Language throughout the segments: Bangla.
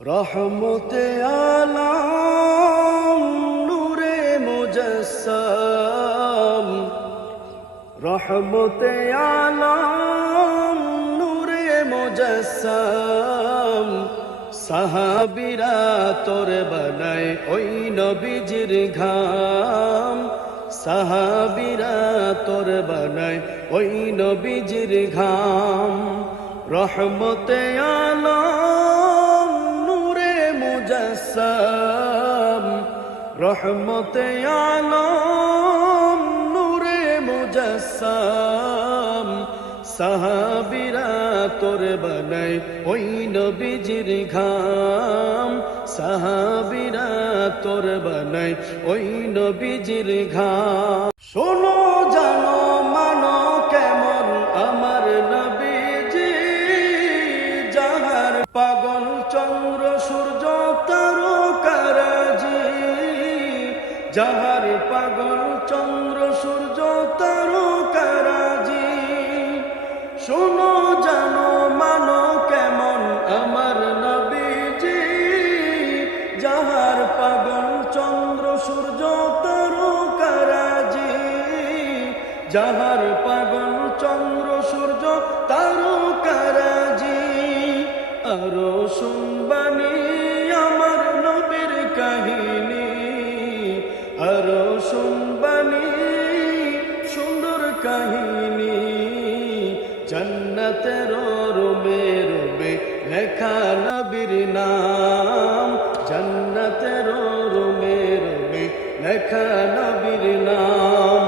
রহমতে আলম নূরে মুজাসসাম, রহমতে আলম নূরে মুজাসসাম। সাহাবীরা তোর বানায় ওই নবীজির ঘাম, সাহাবীরা তোর বানায় ওই নবীজির ঘাম। রহমতে আলম নূরে মুজাসসাম, রহমতে আলম নূরে মুজাসসাম। সাহাবীরা তোর বানায় ওই নবীজির ঘাম, সাহাবীরা তোর বানায় ওই নবীজির ঘাম। শোনো জানো মানো কেমন আমার নবীজি, যাহার পাগল চন্দ্র সূর্য তারকারাজি, যাহার পাগল চন্দ্র সূর্য তারকারাজি। শোনো জানো মানো কেমন আমার নবীজি, যাহার পাগল চন্দ্র সূর্য তারকারাজি, যাহার পাগল চন্দ্র সূর্য তারকারাজি। আরো শুনবানি আমার নবীর কাহিনী, আরো শুনবানি সুন্দর কাহিনী। জান্নাতের রুমে রুমে লেখা নবীর নাম, জান্নাতের রুমে রুমে লেখা নবীর নাম।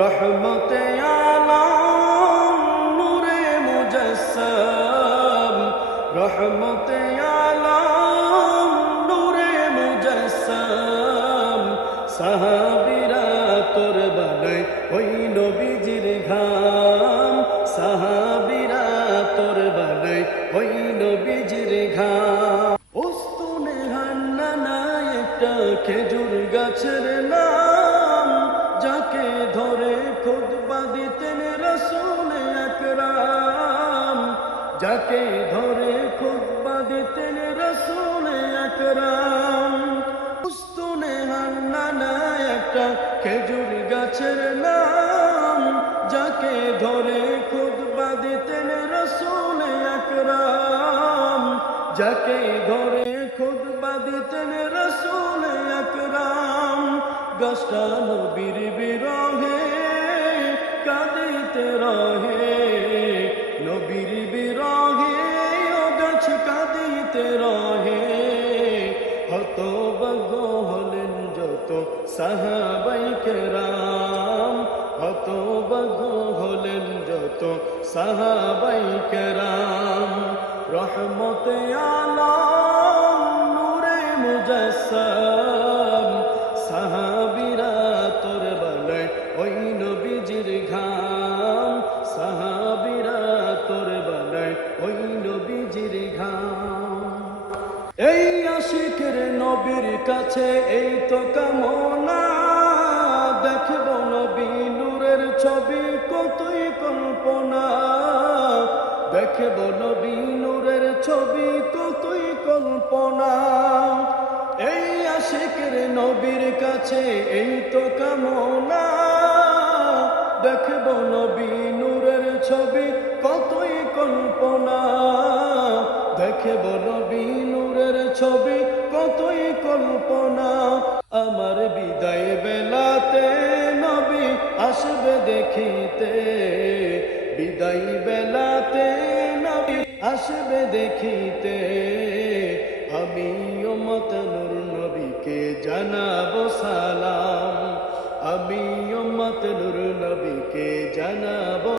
রহমতে আলম নূরে মুজাসসাম, রহমতে আলম নূরে মুজাসসাম। সাহাবীরা তোর বানায় ওই নবীজির ঘাম, সাহাবীরা তোর বানায় ওই নবীজির ঘাম। উস্তুনে হান্নানা একটা খেজুর গাছের নাম, যাকে ধরে খুতবা দিতেন রাসূল আকরাম, যাকে ধরে খুতবা দিতেন রাসূল আকরাম। উস্তুনে হান্নানা একটা খেজুর গাছের নাম, যাকে ধরে খুতবা দিতেন রাসূল আকরাম, যাকে ধরে খুতবা দিতেন রাসূল আকরাম। গাছটা নবীর বিরহে কাঁদিতে রহে, নবীর বিরহে ও গাছ কাঁদিতে রহে। হতভাগ্য হলেন যত সাহাবায়ে কেরাম, হতভাগ্য হলেন যত সাহাবায়ে কেরাম। রহমতে আলম নূরে মুজাসসাম, সাহাবীরা তোর বানায় ওই নবীজির ঘাম, সাহাবীরা তোর বানায় ওই নবীজির ঘাম। এই আশিকের নবীর কাছে এই তো কামনা, দেখব নবী নূরের ছবি কতই কল্পনা, দেখব নবী নূরের ছবি কতই কল্পনা। এই আশিকের নবীর কাছে এই তো কামনা, দেখব নবী নূরের ছবি কতই কল্পনা, দেখব নবী নূরের ছবি কতই কল্পনা। আমার বিদায় বেলাতে নবী আসবে দেখিতে, বিদায় বেলাতে নবী আসবে দেখিতে। আমি উম্মত নূর নবীকে জানাবো সালাম, আমি উম্মত নূর নবীকে জানাবো